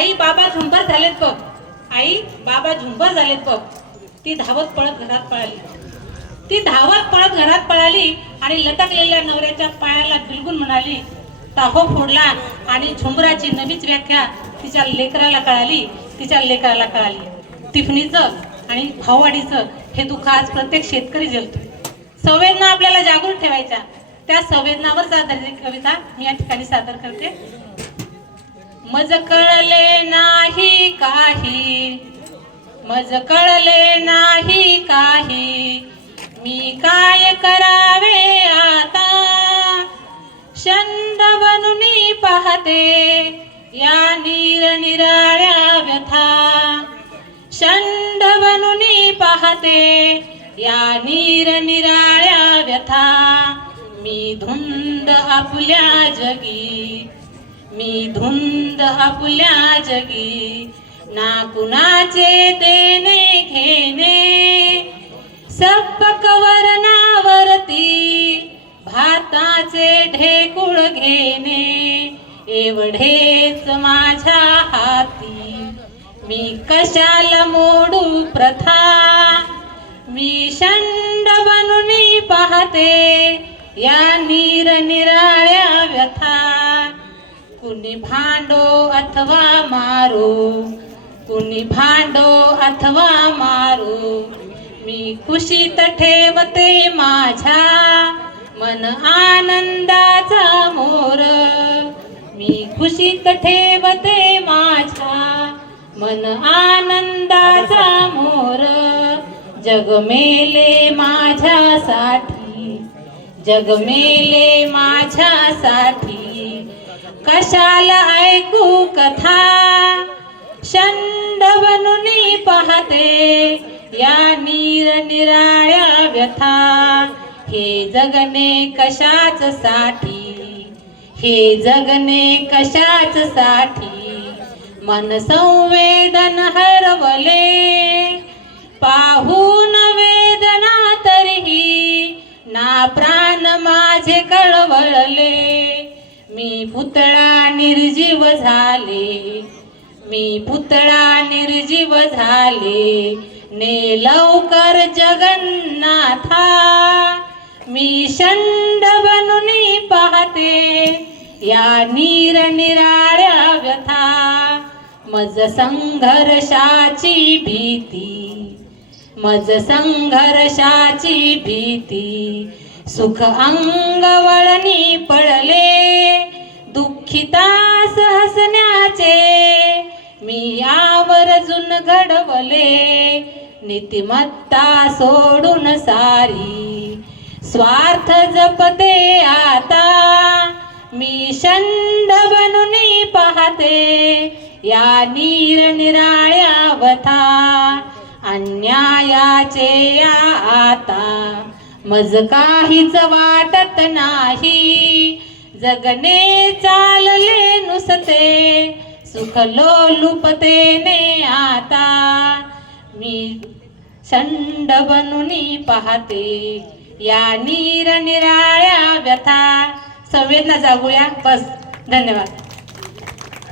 आई बाबा झुंबर झालेत बघ. आई बाबा झुंबर झालेत बघ. ती धावत पळत घरात पळाली. ती धावत पळत घरात पळाली आणि लटकलेल्या नवऱ्याच्या पायाला बिलगून म्हणाली ताहो फोडला आणि झुंबराची नवीच व्याख्या तिच्या लेकराला कळाली तिच्या लेकराला कळाली. टिफणीचं आणि भाववाडीचं हे दुःख आज प्रत्येक शेतकरी झेलतो संवेदना आपल्याला जागृत ठेवायच्या. त्या संवेदनावर सादर कविता मी या ठिकाणी सादर करते. मज कळले नाही काही. मज कळले नाही काही. मी काय करावे आता? शंड बनून पाहते या निरनिराळ्या व्यथा. शंड बनून पाहते या निरनिराळ्या व्यथा. मी धुंद आपल्या जगी. मी धुंद आपल्या जगी ना कुणाचे देणे घेणे. सप्पक नावरती भाताचे ढेकुळ घेणे. एवढेच माझ्या हाती. मी कशाला मोडू प्रथा? मी शंड बनून पाहते या निरनिराळ्या व्यथा. कुणी भांडो अथवा मारो? कुणी भांडो अथवा मारो? मी कुशीत ठेवते माझ्या मन आनंदाचा मोर. मी खुशीत ठेवते माझ्या मन आनंदाचा मोर. जग मेले माझ्यासाठी जग मेले माझ्यासाठी. कशाला ऐकू कथा? शंड बनून पाहते या निरनिराळ्या व्यथा. हे जगणे कशाच साठी? हे जगणे कशाच साठी? मन संवेदन हरवले. पाहून वेदना तरीही ना प्राण माझे कळवळले. मी पुतळा निर्जीव झाले. मी पुतळा निर्जीव झाले. ने लवकर जगन्नाथा. मी शंड बनून पाहते. या निरनिराळ्या व्यथा. मज संघर्षाची भीती. मज संघर्षाची भीती. सुख अंगवळणी पड घडवले नीतिमत्ता सोडून सारी. स्वार्थ जपते आता. मी शंड बनून पाहते. या निरनिराळ्या वथा. अन्यायाचे या आता. मज काहीच वाटत नाही. जगणे चालले नुसते. सुखलोलुपतेने आता. मी शंड बनूनी पाहते. या निरनिराळ्या व्यथा. संवेदना जागूया. बस. धन्यवाद.